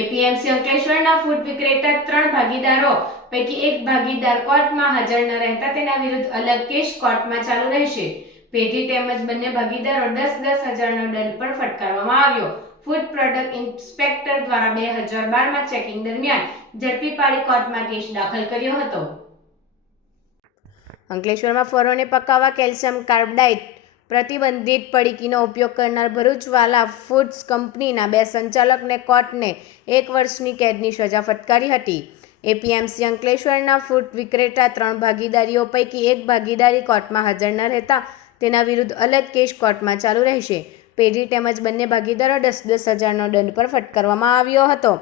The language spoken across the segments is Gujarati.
એપીએમસી અંકલેશ્વરના ફૂડ વિક્રેતા 3 ભાગીદારો પૈકી એક ભાગીદાર કોર્ટમાં હાજર ન રહેતા તેના વિરુદ્ધ અલગ કેસ કોર્ટમાં ચાલુ રહેશે. પેઢી તેમજ બંને ભાગીદારો 10-10 હજારનો દંડ પણ ફટકારવામાં આવ્યો. ફૂડ પ્રોડક્ટ ઇન્સ્પેક્ટર દ્વારા 2012માં ચેકિંગ દરમિયાન ઝડપી પાડી કોર્ટમાં કેસ દાખલ કર્યો હતો. અંકલેશ્વરમાં ફળોને પકાવવા કેલ્શિયમ કાર્બાઇડ પ્રતિબંધિત પડીકીનો ઉપયોગ કરનાર ભરૂચવાલા ફૂડ્સ કંપનીના 2 સંચાલકને કોર્ટને 1 વર્ષની કેદની સજા ફટકારી હતી. એપીએમસી અંકલેશ્વરના ફૂડ વિક્રેતા 3 ભાગીદારીઓ પૈકી એક ભાગીદારી કોર્ટમાં હાજર ન રહેતા તેના વિરુદ્ધ અલગ કેસ કોર્ટમાં ચાલુ રહેશે. પેઢી તેમજ બંને ભાગીદારો 10-10 હજારનો દંડ પણ ફટકારવામાં આવ્યો હતો.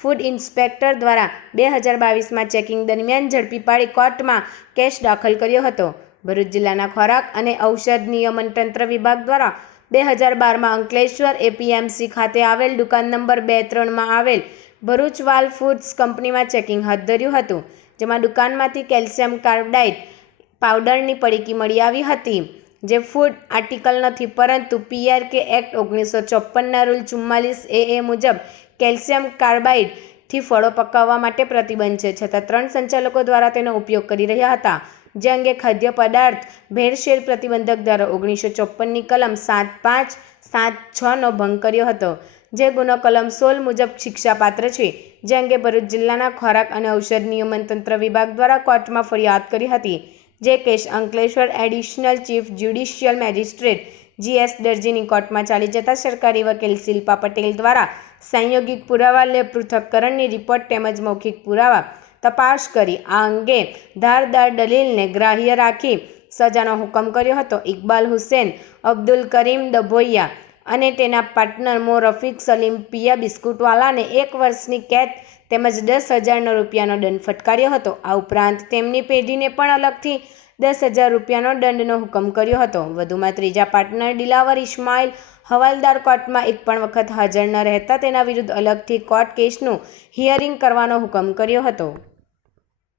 ફૂડ ઇન્સ્પેક્ટર દ્વારા 2022માં ચેકિંગ દરમિયાન ઝડપી પાડી કોર્ટમાં કેસ દાખલ કર્યો હતો. ભરૂચ જિલ્લાના ખોરાક અને ઔષધ નિયમન તંત્ર વિભાગ દ્વારા 2012માં અંકલેશ્વર એપીએમસી ખાતે આવેલ દુકાન નંબર 2-3માં આવેલ ભરૂચવાલ ફૂડ્સ કંપનીમાં ચેકિંગ હાથ ધર્યું હતું, જેમાં દુકાનમાંથી કેલ્શિયમ કાર્બાઇડ પાવડરની પડીકી મળી આવી હતી, જે ફૂડ આર્ટિકલ નથી, પરંતુ પીઆરકે એક્ટ 1954ના રૂલ 44AA મુજબ કેલ્શિયમ કાર્બાઇડથી ફળો પકાવવા માટે પ્રતિબંધ છે. છતાં 3 સંચાલકો દ્વારા તેનો ઉપયોગ કરી રહ્યા હતા, જે અંગે ખાદ્ય પદાર્થ ભેળસેળ પ્રતિબંધક ધારા 1954ની કલમ 7(5)(7)(6)નો ભંગ કર્યો હતો, જે ગુનો કલમ 16 મુજબ શિક્ષાપાત્ર છે. જે અંગે ભરૂચ જિલ્લાના ખોરાક અને ઔષધ નિયમન તંત્ર વિભાગ દ્વારા કોર્ટમાં ફરિયાદ કરી હતી. જે case Ankleshwar additional chief judicial magistrate GS દરજીની કોર્ટમાં ચાલી જતા સરકારી વકીલ શિલ્પા પટેલ દ્વારા સંયોગિક પુરાવા લેબ પૃથક્કરણની રિપોર્ટ તેમજ મૌખિક પુરાવા તપાસ કરી આ અંગે ધારદાર દલીલને ગ્રાહ્ય રાખી સજાનો હુકમ કર્યો હતો. ઇકબાલ હુસેન અબ્દુલ કરીમ દભોઇયા અને તેના પાર્ટનર મો રફીક સલીમ પિયા બિસ્કુટવાલાને 1 વર્ષની કેદ તેમજ 10,000 રૂપિયાનો દંડ ફટકાર્યો હતો. આ ઉપરાંત તેમની પેઢીને પણ અલગથી 10,000 રૂપિયાનો દંડનો હુકમ કર્યો હતો. વધુમાં ત્રીજા પાર્ટનર દિલાવર ઇસ્માઇલ હવાલદાર કોર્ટમાં એક પણ વખત હાજર ન રહેતા તેના વિરુદ્ધ અલગથી કોર્ટ કેસનું હિયરિંગ કરવાનો હુકમ કર્યો હતો.